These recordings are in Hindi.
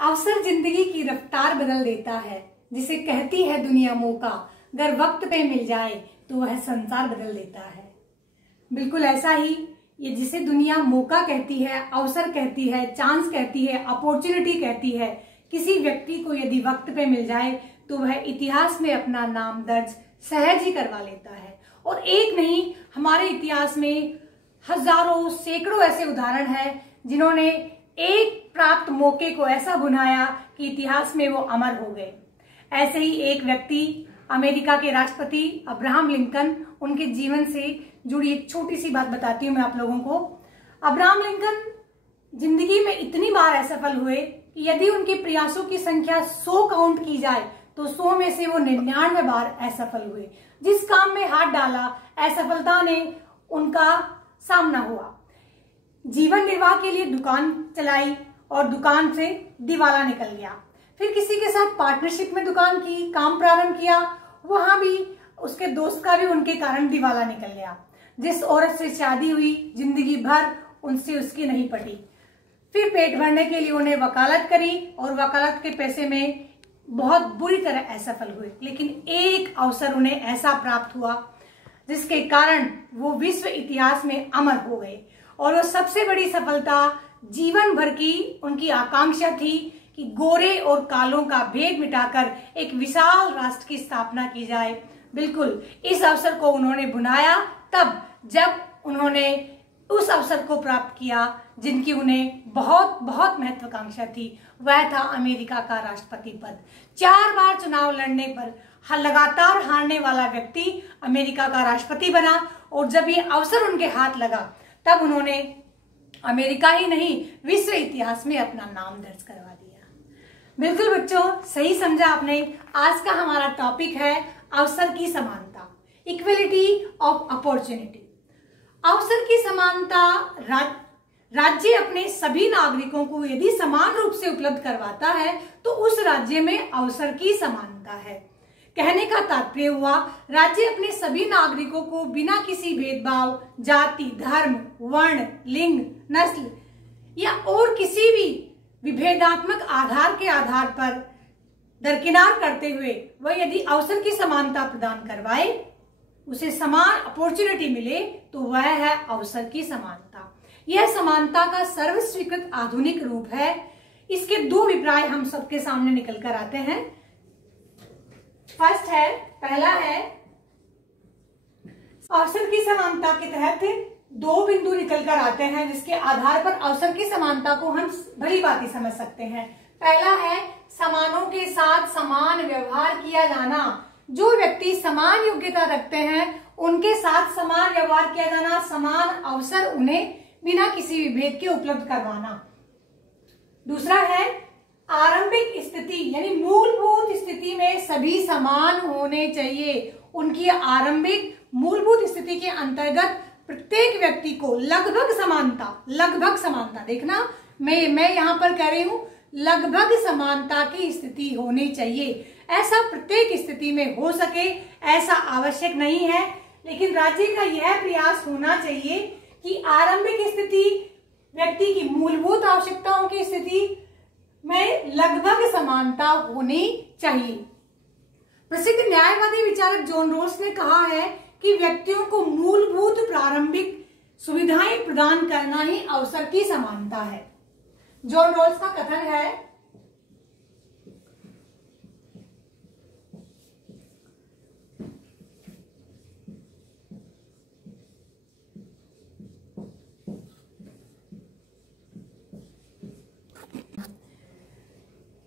अवसर जिंदगी की रफ्तार बदल देता है, जिसे कहती है दुनिया मौका, अगर वक्त पे मिल जाए तो वह संसार बदल देता है। बिल्कुल ऐसा ही ये जिसे दुनिया मौका कहती है, अवसर कहती है, चांस कहती है, अपॉर्चुनिटी कहती है, किसी व्यक्ति को यदि वक्त पे मिल जाए तो वह इतिहास में अपना नाम दर्ज सहज ही करवा लेता है। और एक नहीं, हमारे इतिहास में हजारों सैकड़ों ऐसे उदाहरण हैं जिन्होंने एक प्राप्त मौके को ऐसा बुनाया कि इतिहास में वो अमर हो गए। ऐसे ही एक व्यक्ति, अमेरिका के राष्ट्रपति अब्राहम लिंकन, उनके जीवन से जुड़ी एक छोटी सी बात बताती हूँ मैं आप लोगों को। अब्राहम लिंकन जिंदगी में इतनी बार असफल हुए कि यदि उनके प्रयासों की संख्या 100 काउंट की जाए तो 100 में से वो 99 बार असफल हुए। जिस काम में हाथ डाला असफलता ने उनका सामना हुआ। जीवन निर्वाह के लिए दुकान चलाई और दुकान से दिवाला निकल गया। फिर किसी के साथ पार्टनरशिप में दुकान की, काम प्रारंभ किया, वहां भी उसके दोस्त का भी उनके कारण दिवाला निकल गया। जिस औरत से शादी हुई, जिंदगी भर उनसे उसकी नहीं पटी। फिर पेट भरने के लिए उन्हें वकालत करी और वकालत के पैसे में बहुत बुरी तरह असफल हुए। लेकिन एक अवसर उन्हें ऐसा प्राप्त हुआ जिसके कारण वो विश्व इतिहास में अमर हो गए। और वो सबसे बड़ी सफलता जीवन भर की उनकी आकांक्षा थी कि गोरे और कालों का भेद मिटाकर एक विशाल राष्ट्र की स्थापना की जाए। बिल्कुल इस अवसर को उन्होंने बुनाया तब जब उन्होंने उस अवसर को प्राप्त किया जिनकी उन्हें बहुत बहुत महत्वाकांक्षा थी। वह था अमेरिका का राष्ट्रपति पद। 4 बार चुनाव लड़ने पर लगातार हारने वाला व्यक्ति अमेरिका का राष्ट्रपति बना। और जब ये अवसर उनके हाथ लगा तब उन्होंने अमेरिका ही नहीं, विश्व इतिहास में अपना नाम दर्ज करवा दिया। बिल्कुल बच्चों, सही समझा आपने। आज का हमारा टॉपिक है अवसर की समानता, इक्वलिटी ऑफ अपॉर्चुनिटी। अवसर की समानता राज्य अपने सभी नागरिकों को यदि समान रूप से उपलब्ध करवाता है तो उस राज्य में अवसर की समानता है। कहने का तात्पर्य हुआ, राज्य अपने सभी नागरिकों को बिना किसी भेदभाव, जाति, धर्म, वर्ण, लिंग, नस्ल या और किसी भी विभेदात्मक आधार के आधार पर दरकिनार करते हुए वह यदि अवसर की समानता प्रदान करवाए, उसे समान अपॉर्चुनिटी मिले, तो वह है अवसर की समानता। यह समानता का सर्वस्वीकृत आधुनिक रूप है। इसके 2 अभिप्राय हम सबके सामने निकल कर आते हैं। पहला है अवसर की समानता के तहत 2 बिंदु निकल कर आते हैं जिसके आधार पर अवसर की समानता को हम भली भांति समझ सकते हैं। पहला है समानों के साथ समान व्यवहार किया जाना। जो व्यक्ति समान योग्यता रखते हैं उनके साथ समान व्यवहार किया जाना, समान अवसर उन्हें बिना किसी विभेद के उपलब्ध करवाना। दूसरा है आरंभिक स्थिति, यानी मूलभूत स्थिति में सभी समान होने चाहिए। उनकी आरंभिक मूलभूत स्थिति के अंतर्गत प्रत्येक व्यक्ति को लगभग समानता देखना, मैं यहां पर कह रही हूं लगभग समानता की स्थिति होनी चाहिए। ऐसा प्रत्येक स्थिति में हो सके ऐसा आवश्यक नहीं है, लेकिन राज्य का यह प्रयास होना चाहिए कि आरंभिक स्थिति, व्यक्ति की मूलभूत आवश्यकताओं की स्थिति में लगभग समानता होनी चाहिए। प्रसिद्ध न्यायवादी विचारक जॉन रॉल्स ने कहा है कि व्यक्तियों को मूलभूत प्रारंभिक सुविधाएं प्रदान करना ही अवसर की समानता है। जॉन रॉल्स का कथन है,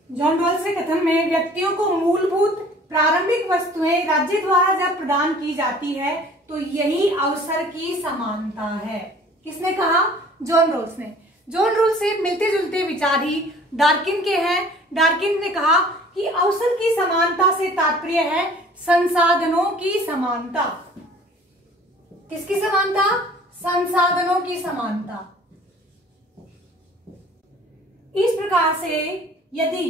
जॉन रॉल्स के कथन में व्यक्तियों को मूलभूत प्रारंभिक वस्तुएं राज्य द्वारा जब प्रदान की जाती है तो यही अवसर की समानता है। किसने कहा? जॉन रॉल्स ने। जॉन रॉल्स से मिलते जुलते विचार ही डार्किन के हैं। डार्किन ने कहा कि अवसर की समानता से तात्पर्य है संसाधनों की समानता। किसकी समानता? संसाधनों की समानता। इस प्रकार से यदि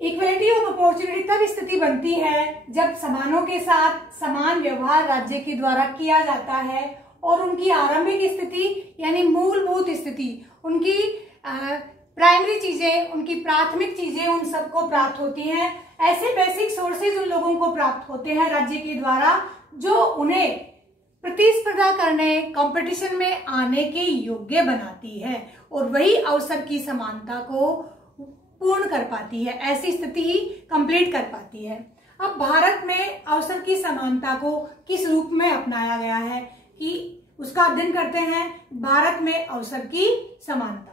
इक्वलिटी ऑफ अपॉर्चुनिटी तब स्थिति बनती है जब समानों के साथ समान व्यवहार राज्य के द्वारा किया जाता है और उनकी आरंभिक स्थिति यानी मूलभूत स्थिति, उनकी प्राइमरी चीजें, उनकी प्राथमिक चीजें उन सबको प्राप्त होती हैं। ऐसे बेसिक सोर्सेज उन लोगों को प्राप्त होते हैं राज्य के द्वारा जो उन्हें प्रतिस्पर्धा करने, कंपटीशन में आने के योग्य बनाती है और वही अवसर की समानता को पूर्ण कर पाती है, ऐसी स्थिति ही कंप्लीट कर पाती है। अब भारत में अवसर की समानता को किस रूप में अपनाया गया है कि उसका अध्ययन करते हैं। भारत में अवसर की समानता,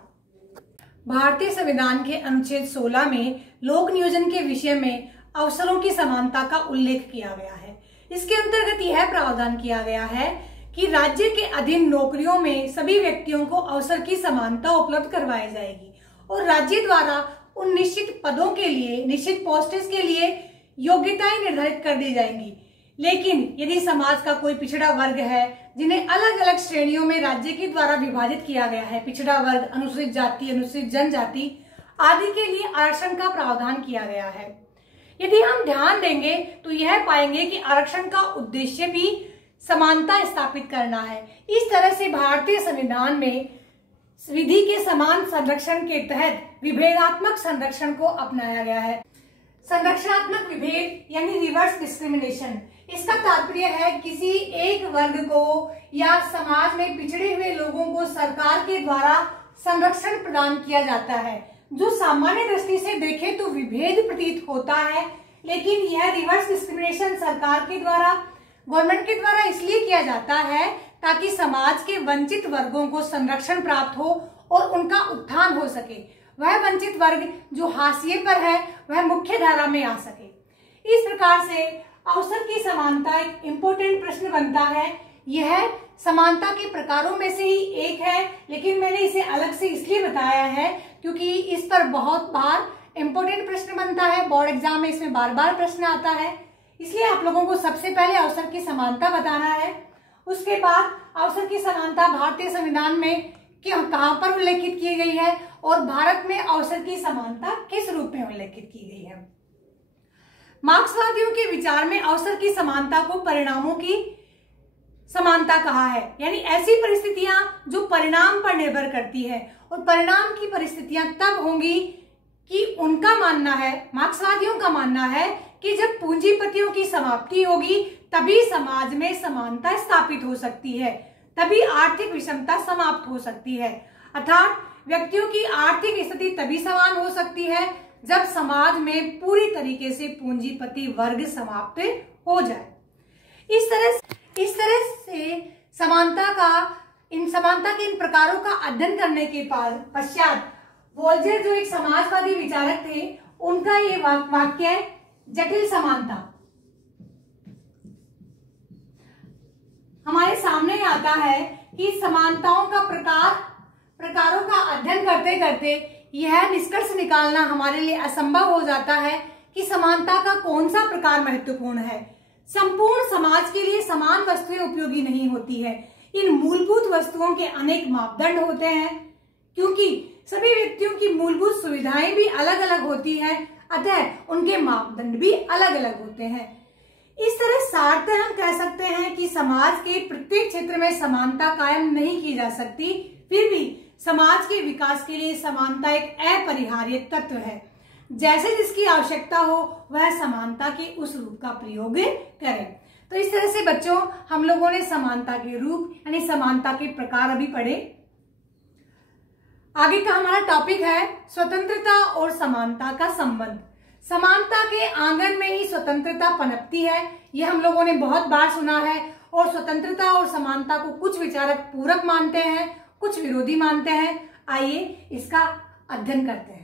भारतीय संविधान के अनुच्छेद 16 में लोक नियोजन के विषय में अवसरों की समानता का उल्लेख किया गया है। इसके अंतर्गत यह प्रावधान किया गया है कि राज्य के अधीन नौकरियों में सभी व्यक्तियों को अवसर की समानता उपलब्ध करवाई जाएगी और राज्य द्वारा उन निश्चित पदों के लिए, निश्चित पोस्टेस के लिए योग्यताएं निर्धारित कर दी जाएंगी। लेकिन यदि समाज का कोई पिछड़ा वर्ग है जिन्हें अलग अलग श्रेणियों में राज्य के द्वारा विभाजित किया गया है, पिछड़ा वर्ग, अनुसूचित जाति, अनुसूचित जनजाति आदि के लिए आरक्षण का प्रावधान किया गया है। यदि हम ध्यान देंगे तो यह पाएंगे कि आरक्षण का उद्देश्य भी समानता स्थापित करना है। इस तरह से भारतीय संविधान में विधि के समान संरक्षण के तहत विभेदात्मक संरक्षण को अपनाया गया है। संरक्षणात्मक विभेद यानी रिवर्स डिस्क्रिमिनेशन, इसका तात्पर्य है किसी एक वर्ग को या समाज में पिछड़े हुए लोगों को सरकार के द्वारा संरक्षण प्रदान किया जाता है जो सामान्य दृष्टि से देखे तो विभेद प्रतीत होता है, लेकिन यह रिवर्स डिस्क्रिमिनेशन सरकार के द्वारा, गवर्नमेंट के द्वारा इसलिए किया जाता है ताकि समाज के वंचित वर्गों को संरक्षण प्राप्त हो और उनका उत्थान हो सके। वह वंचित वर्ग जो हाशिए पर है वह मुख्य धारा में आ सके। इस प्रकार से अवसर की समानता एक इम्पोर्टेंट प्रश्न बनता है। यह समानता के प्रकारों में से ही एक है, लेकिन मैंने इसे अलग से इसलिए बताया है क्योंकि इस पर बहुत बार इम्पोर्टेंट प्रश्न बनता है। बोर्ड एग्जाम में इसमें बार बार प्रश्न आता है, इसलिए आप लोगों को सबसे पहले अवसर की समानता बताना है। उसके बाद अवसर की समानता भारतीय संविधान में कहाँ पर उल्लेखित की गई है और भारत में अवसर की समानता किस रूप में उल्लेखित की गई है। मार्क्सवादियों के विचार में अवसर की समानता को परिणामों की समानता कहा है, यानी ऐसी परिस्थितियां जो परिणाम पर निर्भर करती है और परिणाम की परिस्थितियां तब होंगी कि उनका मानना है, मार्क्सवादियों का मानना है कि जब पूंजीपतियों की समाप्ति होगी तभी समाज में समानता स्थापित हो सकती है, तभी आर्थिक विषमता समाप्त हो सकती है। अर्थात व्यक्तियों की आर्थिक स्थिति तभी समान हो सकती है जब समाज में पूरी तरीके से पूंजीपति वर्ग समाप्त हो जाए। इस तरह से समानता के इन प्रकारों का अध्ययन करने के पश्चात वोल्जर जो एक समाजवादी विचारक थे, उनका ये वाक्य है, जटिल समानता हमारे सामने आता है कि समानताओं का प्रकारों का अध्ययन करते करते यह निष्कर्ष निकालना हमारे लिए असंभव हो जाता है कि समानता का कौन सा प्रकार महत्वपूर्ण है। संपूर्ण समाज के लिए समान वस्तुएं उपयोगी नहीं होती है। इन मूलभूत वस्तुओं के अनेक मापदंड होते हैं, क्योंकि सभी व्यक्तियों की मूलभूत सुविधाएं भी अलग अलग होती हैं, अतः उनके मापदंड भी अलग अलग होते हैं। इस तरह सारतः हम कह सकते हैं कि समाज के प्रत्येक क्षेत्र में समानता कायम नहीं की जा सकती, फिर भी समाज के विकास के लिए समानता एक अपरिहार्य तत्व है। जैसे जिसकी आवश्यकता हो वह समानता के उस रूप का प्रयोग करें। तो इस तरह से बच्चों हम लोगों ने समानता के रूप यानी समानता के प्रकार अभी पढ़े। आगे का हमारा टॉपिक है स्वतंत्रता और समानता का संबंध। समानता के आंगन में ही स्वतंत्रता पनपती है, यह हम लोगों ने बहुत बार सुना है। और स्वतंत्रता और समानता को कुछ विचारक पूरक मानते हैं, कुछ विरोधी मानते हैं। आइए इसका अध्ययन करते हैं।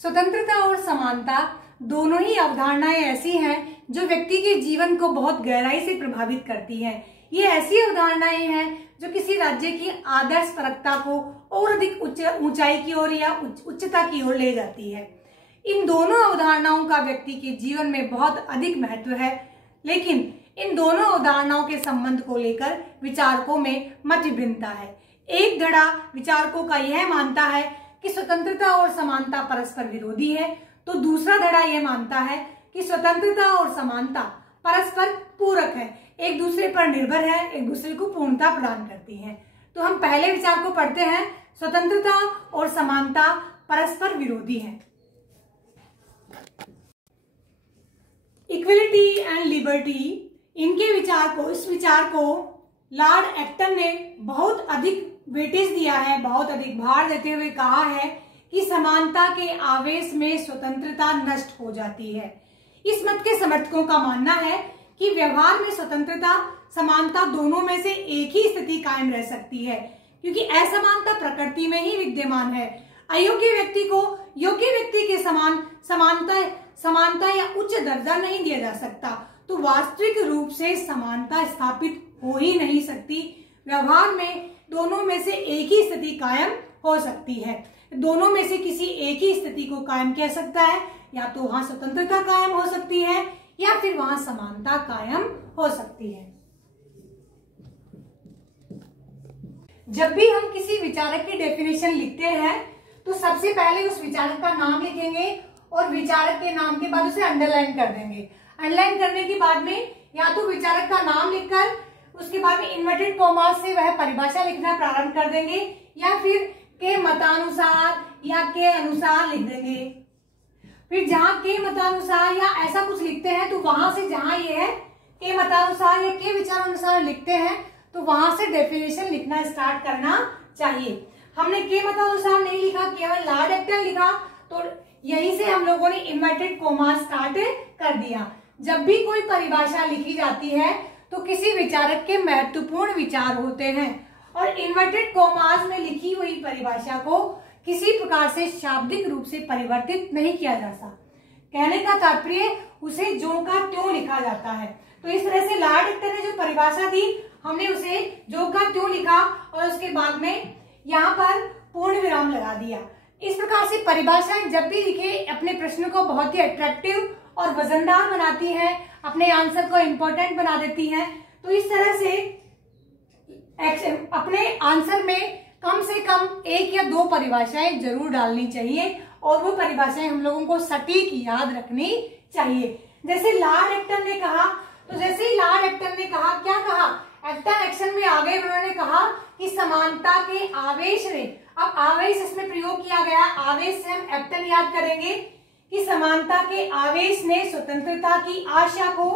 स्वतंत्रता और समानता दोनों ही अवधारणाएं ऐसी हैं जो व्यक्ति के जीवन को बहुत गहराई से प्रभावित करती हैं। ये ऐसी अवधारणाएं हैं जो किसी राज्य की आदर्श परकता को और अधिक ऊंचाई की ओर या उच्चता की ओर ले जाती है। इन दोनों अवधारणाओं का व्यक्ति के जीवन में बहुत अधिक महत्व है, लेकिन इन दोनों अवधारणाओं के संबंध को लेकर विचारकों में मत भिन्नता है। एक धड़ा विचारकों का यह मानता है कि स्वतंत्रता और समानता परस्पर विरोधी है, तो दूसरा धड़ा यह मानता है कि स्वतंत्रता और समानता परस्पर पूरक है, एक दूसरे पर निर्भर है, एक दूसरे को पूर्णता प्रदान करती हैं। तो हम पहले विचार को पढ़ते हैं। स्वतंत्रता और समानता परस्पर विरोधी हैं। इक्वलिटी एंड लिबर्टी, इनके विचार को, इस विचार को लॉर्ड एक्टन ने बहुत अधिक वेटेज दिया है, बहुत अधिक भार देते हुए कहा है कि समानता के आवेश में स्वतंत्रता नष्ट हो जाती है। इस मत के समर्थकों का मानना है कि व्यवहार में स्वतंत्रता समानता दोनों में से एक ही स्थिति कायम रह सकती है, क्योंकि असमानता प्रकृति में ही विद्यमान है। अयोग्य व्यक्ति को योग्य व्यक्ति के समान समानता या उच्च दर्जा नहीं दिया जा सकता, तो वास्तविक रूप से समानता स्थापित हो ही नहीं सकती। व्यवहार में दोनों में से एक ही स्थिति कायम हो सकती है। दोनों में से किसी एक ही स्थिति को कायम किया सकता है, या तो वहां स्वतंत्रता कायम हो सकती है या फिर वहां समानता कायम हो सकती है। जब भी हम किसी विचारक की डेफिनेशन लिखते हैं तो सबसे पहले उस विचारक का नाम लिखेंगे और विचारक के नाम के बाद उसे अंडरलाइन कर देंगे। अंडरलाइन करने के बाद में या तो विचारक का नाम लिखकर उसके बाद में इन्वर्टेड कॉमा से वह परिभाषा लिखना प्रारंभ कर देंगे, या फिर के मतानुसार या के अनुसार लिख देंगे। फिर जहां के मतानुसार या ऐसा कुछ लिखते हैं तो वहां से जहां ये है के मतानुसार या के विचारानुसार लिखते हैं तो वहां से डेफिनेशन लिखना स्टार्ट करना चाहिए। हमने के मतानुसार नहीं लिखा, केवल लॉर्ड एक्टन लिखा, तो यहीं से हम लोगों ने इन्वर्टेड कोमा स्टार्ट कर दिया। जब भी कोई परिभाषा लिखी जाती है तो किसी विचारक के महत्वपूर्ण विचार होते हैं, और इन्वर्टेड कोमास में लिखी हुई परिभाषा को किसी प्रकार से शाब्दिक रूप से परिवर्तित नहीं किया जाता। कहने का तात्पर्य उसे ज्यों का त्यों लिखा जाता है। तो इस तरह से लॉर्ड एक्टन ने जो परिभाषा दी, हमने उसे ज्यों का त्यों लिखा और उसके बाद में यहाँ पर पूर्ण विराम लगा दिया। इस प्रकार से परिभाषाएं जब भी लिखे अपने प्रश्न को बहुत ही अट्रैक्टिव और वजनदार बनाती है, अपने आंसर को इम्पोर्टेंट बना देती है। तो इस तरह से अपने आंसर में कम से कम एक या दो परिभाषाएं जरूर डालनी चाहिए, और वो परिभाषाएं हम लोगों को सटीक याद रखनी चाहिए। जैसे लॉर्ड एक्टन ने कहा, तो जैसे ही लॉर्ड एक्टन ने कहा, क्या कहा, एक्टन एक्शन में आ गए, उन्होंने कहा कि समानता के आवेश ने, अब आवेश इसमें प्रयोग किया गया, आवेश से हम एक्टन याद करेंगे कि समानता के आवेश ने स्वतंत्रता की आशा को,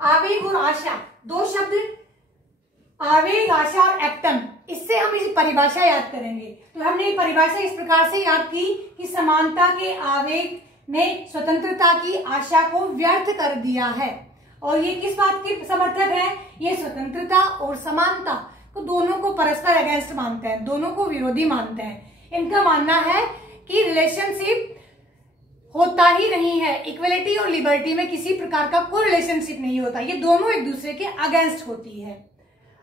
आवेग और आशा दो शब्द, आवेग, आशा और एक्टन, इससे हम इस परिभाषा याद करेंगे। तो हमने ये परिभाषा इस प्रकार से याद की कि समानता के आवेग ने स्वतंत्रता की आशा को व्यर्थ कर दिया है। और ये किस बात के समर्थक है, ये स्वतंत्रता और समानता को दोनों को परस्पर अगेंस्ट मानते हैं, दोनों को विरोधी मानते हैं। इनका मानना है कि रिलेशनशिप होता ही नहीं है, इक्वलिटी और लिबर्टी में किसी प्रकार का कोई रिलेशनशिप नहीं होता, ये दोनों एक दूसरे के अगेंस्ट होती है।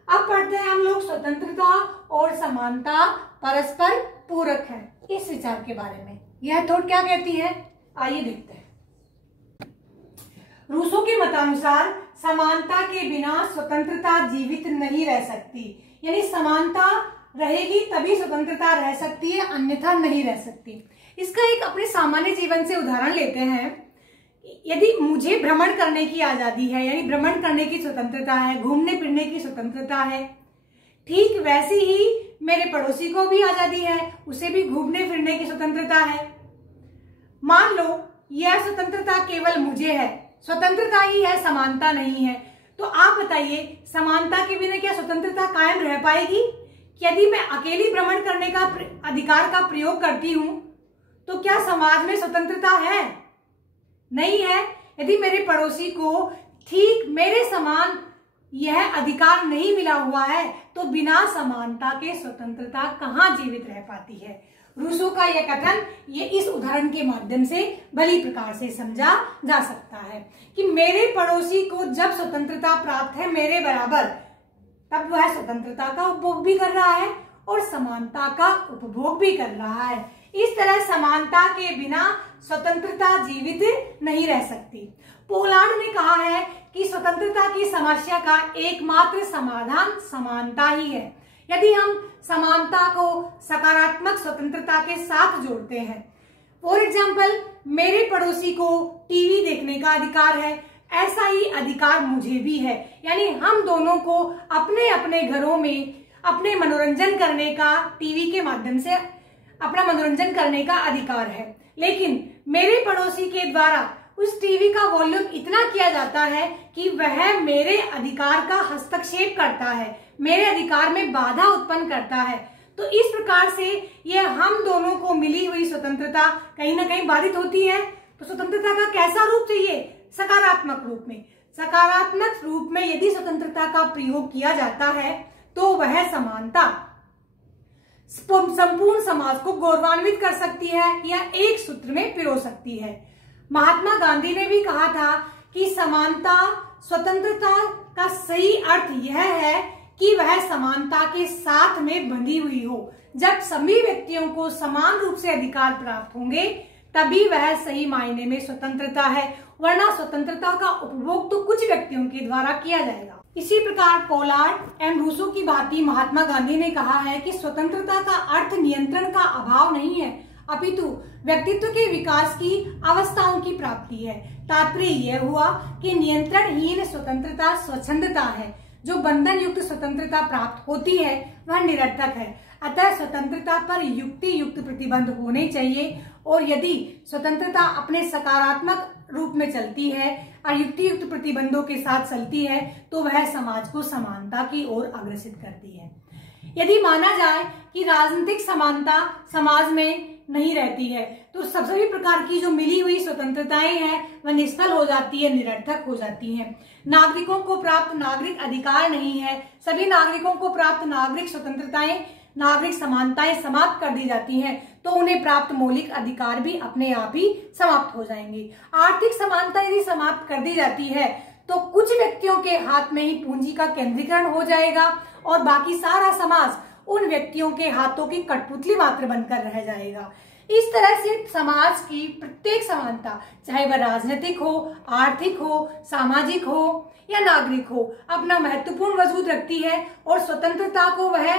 अब पढ़ते हैं हम लोग स्वतंत्रता और समानता परस्पर पूरक है, इस विचार के बारे में यह थॉट क्या कहती है, आइए देखते हैं। रूसो के मतानुसार समानता के बिना स्वतंत्रता जीवित नहीं रह सकती, यानी समानता रहेगी तभी स्वतंत्रता रह सकती है, अन्यथा नहीं रह सकती। इसका एक अपने सामान्य जीवन से उदाहरण लेते हैं। यदि मुझे भ्रमण करने की आजादी है, यानी भ्रमण करने की स्वतंत्रता है, घूमने फिरने की स्वतंत्रता है, ठीक वैसे ही मेरे पड़ोसी को भी आजादी है, उसे भी घूमने फिरने की स्वतंत्रता है। मान लो यह स्वतंत्रता केवल मुझे है, स्वतंत्रता ही है, समानता नहीं है, तो आप बताइए समानता के बिना क्या स्वतंत्रता कायम रह पाएगी? यदि मैं अकेली भ्रमण करने का अधिकार का प्रयोग करती हूं तो क्या समाज में स्वतंत्रता है? नहीं है। यदि मेरे पड़ोसी को ठीक मेरे समान यह अधिकार नहीं मिला हुआ है तो बिना समानता के स्वतंत्रता कहाँ जीवित रह पाती है। रूसो का यह कथन ये इस उदाहरण के माध्यम से भली प्रकार से समझा जा सकता है कि मेरे पड़ोसी को जब स्वतंत्रता प्राप्त है मेरे बराबर, तब वह स्वतंत्रता का उपभोग भी कर रहा है और समानता का उपभोग भी कर रहा है। इस तरह समानता के बिना स्वतंत्रता जीवित नहीं रह सकती। पोलार्ड ने कहा है कि स्वतंत्रता की समस्या का एकमात्र समाधान समानता ही है। यदि हम समानता को सकारात्मक स्वतंत्रता के साथ जोड़ते हैं, फॉर एग्जाम्पल मेरे पड़ोसी को टीवी देखने का अधिकार है, ऐसा ही अधिकार मुझे भी है, यानी हम दोनों को अपने अपने घरों में अपने मनोरंजन करने का, टीवी के माध्यम से अपना मनोरंजन करने का अधिकार है, लेकिन मेरे पड़ोसी के द्वारा उस टीवी का वॉल्यूम इतना किया जाता है कि वह मेरे अधिकार का हस्तक्षेप करता है, मेरे अधिकार में बाधा उत्पन्न करता है। तो इस प्रकार से यह हम दोनों को मिली हुई स्वतंत्रता कहीं ना कहीं बाधित होती है। तो स्वतंत्रता का कैसा रूप चाहिए? सकारात्मक रूप में। सकारात्मक रूप में यदि स्वतंत्रता का प्रयोग किया जाता है तो वह समानता संपूर्ण समाज को गौरवान्वित कर सकती है या एक सूत्र में पिरो सकती है। महात्मा गांधी ने भी कहा था कि समानता, स्वतंत्रता का सही अर्थ यह है कि वह समानता के साथ में बंधी हुई हो। जब सभी व्यक्तियों को समान रूप से अधिकार प्राप्त होंगे तभी वह सही मायने में स्वतंत्रता है, वरना स्वतंत्रता का उपभोग तो कुछ व्यक्तियों के द्वारा किया जाएगा। इसी प्रकार पोलार्ड एवं रूसो की भांति महात्मा गांधी ने कहा है कि स्वतंत्रता का अर्थ नियंत्रण का अभाव नहीं है, अपितु व्यक्तित्व के विकास की अवस्थाओं की प्राप्ति है। तात्पर्य यह हुआ कि नियंत्रणहीन स्वतंत्रता स्वच्छंदता है। जो बंधन युक्त स्वतंत्रता प्राप्त होती है वह निरर्थक है। अतः स्वतंत्रता पर युक्ति युक्त प्रतिबंध होने चाहिए, और यदि स्वतंत्रता अपने सकारात्मक रूप में चलती है और युक्ति युक्त प्रतिबंधों के साथ चलती है तो वह समाज को समानता की ओर अग्रसित करती है। यदि माना जाए कि राजनीतिक समानता समाज में नहीं रहती है तो सभी प्रकार की जो मिली हुई स्वतंत्रताएं हैं वह निष्फल हो जाती है, निरर्थक हो जाती हैं। नागरिकों को प्राप्त नागरिक अधिकार नहीं है, सभी नागरिकों को प्राप्त नागरिक स्वतंत्रताएं, नागरिक समानताएं समाप्त कर दी जाती हैं तो उन्हें प्राप्त मौलिक अधिकार भी अपने आप ही समाप्त हो जाएंगे। आर्थिक समानता यदि समाप्त कर दी जाती है तो कुछ व्यक्तियों के हाथ में ही पूंजी का केंद्रीकरण हो जाएगा और बाकी सारा समाज उन व्यक्तियों के हाथों की कठपुतली मात्र बनकर रह जाएगा। इस तरह से समाज की प्रत्येक समानता, चाहे वह राजनीतिक हो, आर्थिक हो, सामाजिक हो या नागरिक हो, अपना महत्वपूर्ण वजूद रखती है और स्वतंत्रता को वह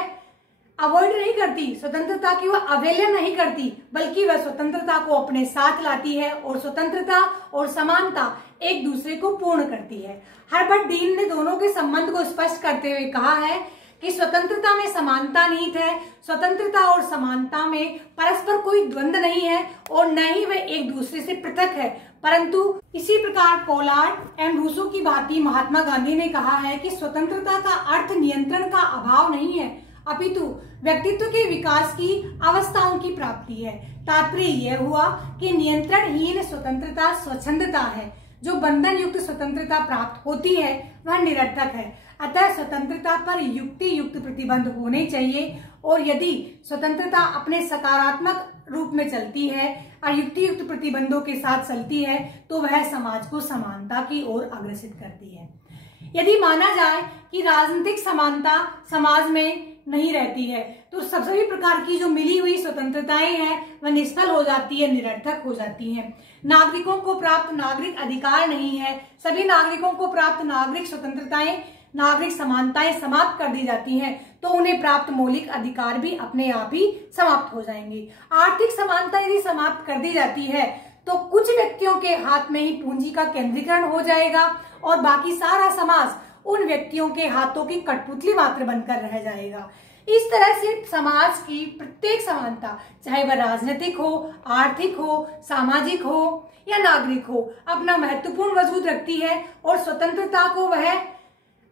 अवॉइड नहीं करती, स्वतंत्रता की वह अवहेलना नहीं करती, बल्कि वह स्वतंत्रता को अपने साथ लाती है और स्वतंत्रता और समानता एक दूसरे को पूर्ण करती है। हर्बर्ट डीन ने दोनों के संबंध को स्पष्ट करते हुए कहा है कि स्वतंत्रता में समानता निहित है, स्वतंत्रता और समानता में परस्पर कोई द्वंद्व नहीं है और न ही वे एक दूसरे से पृथक है, परंतु इसी प्रकार पोलार्ड एवं रूसो की भांति महात्मा गांधी ने कहा है कि स्वतंत्रता का अर्थ नियंत्रण का अभाव नहीं है, अपितु व्यक्तित्व के विकास की अवस्थाओं की प्राप्ति है। तात्पर्य यह हुआ कि नियंत्रणहीन स्वतंत्रता स्वच्छंदता है। जो बंधन युक्त स्वतंत्रता प्राप्त होती है वह निरर्थक है। अतः स्वतंत्रता पर युक्ति युक्त प्रतिबंध होने चाहिए, और यदि स्वतंत्रता अपने सकारात्मक रूप में चलती है और युक्ति युक्त प्रतिबंधों के साथ चलती है तो वह समाज को समानता की ओर अग्रसित करती है। यदि माना जाए कि राजनीतिक समानता समाज में नहीं रहती है तो सभी प्रकार की जो मिली हुई स्वतंत्रताएं हैं वह निष्फल हो जाती है, निरर्थक हो जाती हैं। नागरिकों को प्राप्त नागरिक अधिकार नहीं है, सभी नागरिकों को प्राप्त नागरिक स्वतंत्रताएं, नागरिक समानताएं समाप्त कर दी जाती हैं तो उन्हें प्राप्त मौलिक अधिकार भी अपने आप ही समाप्त हो जाएंगे। आर्थिक समानता यदि समाप्त कर दी जाती है तो कुछ व्यक्तियों के हाथ में ही पूंजी का केंद्रीकरण हो जाएगा और बाकी सारा समाज उन व्यक्तियों के हाथों की कठपुतली मात्र बनकर रह जाएगा। इस तरह से समाज की प्रत्येक समानता, चाहे वह राजनीतिक हो, आर्थिक हो, सामाजिक हो या नागरिक हो, अपना महत्वपूर्ण वजूद रखती है और स्वतंत्रता को वह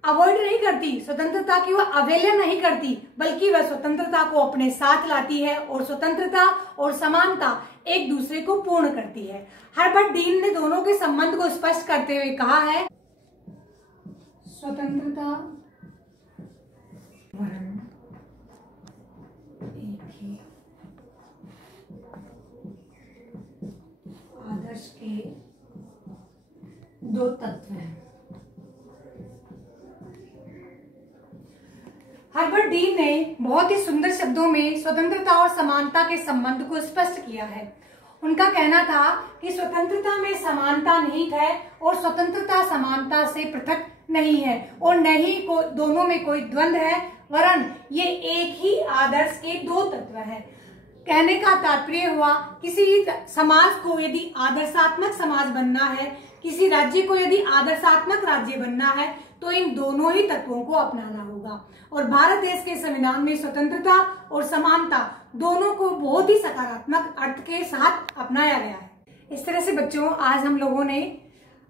अवॉइड नहीं करती, स्वतंत्रता की वह अवहेलना नहीं करती, बल्कि वह स्वतंत्रता को अपने साथ लाती है और स्वतंत्रता और समानता एक दूसरे को पूर्ण करती है। हर्बर्ट डीन ने दोनों के संबंध को स्पष्ट करते हुए कहा है, स्वतंत्रता एक ही आदर्श के दो तत्व हैं। हर्बर्ट डीन ने बहुत ही सुंदर शब्दों में स्वतंत्रता और समानता के संबंध को स्पष्ट किया है। उनका कहना था कि स्वतंत्रता में समानता निहित है और स्वतंत्रता समानता से पृथक नहीं है और न ही दोनों में कोई द्वंद्व है, वरन ये एक ही आदर्श के दो तत्व हैं। कहने का तात्पर्य हुआ, किसी समाज को यदि आदर्शात्मक समाज बनना है, किसी राज्य को यदि आदर्शात्मक राज्य बनना है तो इन दोनों ही तत्वों को अपनाना होगा। होगा। और भारत देश के संविधान में स्वतंत्रता और समानता दोनों को बहुत ही सकारात्मक अर्थ के साथ अपनाया गया है। इस तरह से बच्चों, आज हम लोगों ने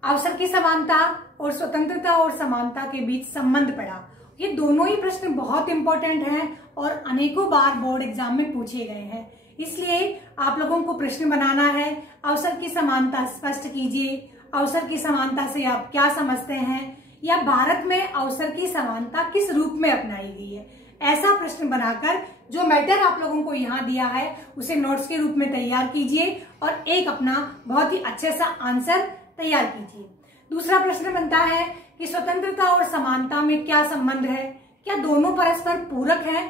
अवसर की समानता और स्वतंत्रता और समानता के बीच संबंध पढ़ा। ये दोनों ही प्रश्न बहुत इंपॉर्टेंट हैं और अनेकों बार बोर्ड एग्जाम में पूछे गए हैं। इसलिए आप लोगों को प्रश्न बनाना है, अवसर की समानता स्पष्ट कीजिए, अवसर की समानता से आप क्या समझते हैं, या भारत में अवसर की समानता किस रूप में अपनाई गई है। ऐसा प्रश्न बनाकर जो मैटर आप लोगों को यहाँ दिया है उसे नोट्स के रूप में तैयार कीजिए और एक अपना बहुत ही अच्छे सा आंसर तैयार कीजिए। दूसरा प्रश्न बनता है कि स्वतंत्रता और समानता में क्या संबंध है, क्या दोनों परस्पर पूरक हैं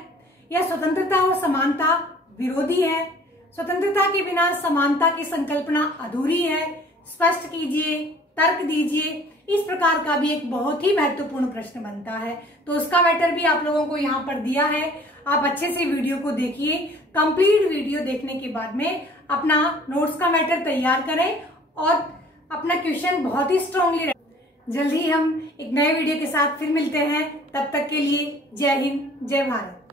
या स्वतंत्रता और समानता विरोधी है, स्वतंत्रता के बिना समानता की संकल्पना अधूरी है, स्पष्ट कीजिए, तर्क दीजिए। इस प्रकार का भी एक बहुत ही महत्वपूर्ण प्रश्न बनता है। तो उसका मैटर भी आप लोगों को यहाँ पर दिया है। आप अच्छे से वीडियो को देखिए। कंप्लीट वीडियो देखने के बाद में अपना नोट्स का मैटर तैयार करें और अपना क्वेश्चन बहुत ही स्ट्रांगली रखें। जल्दी हम एक नए वीडियो के साथ फिर मिलते हैं। तब तक के लिए जय हिंद, जय भारत।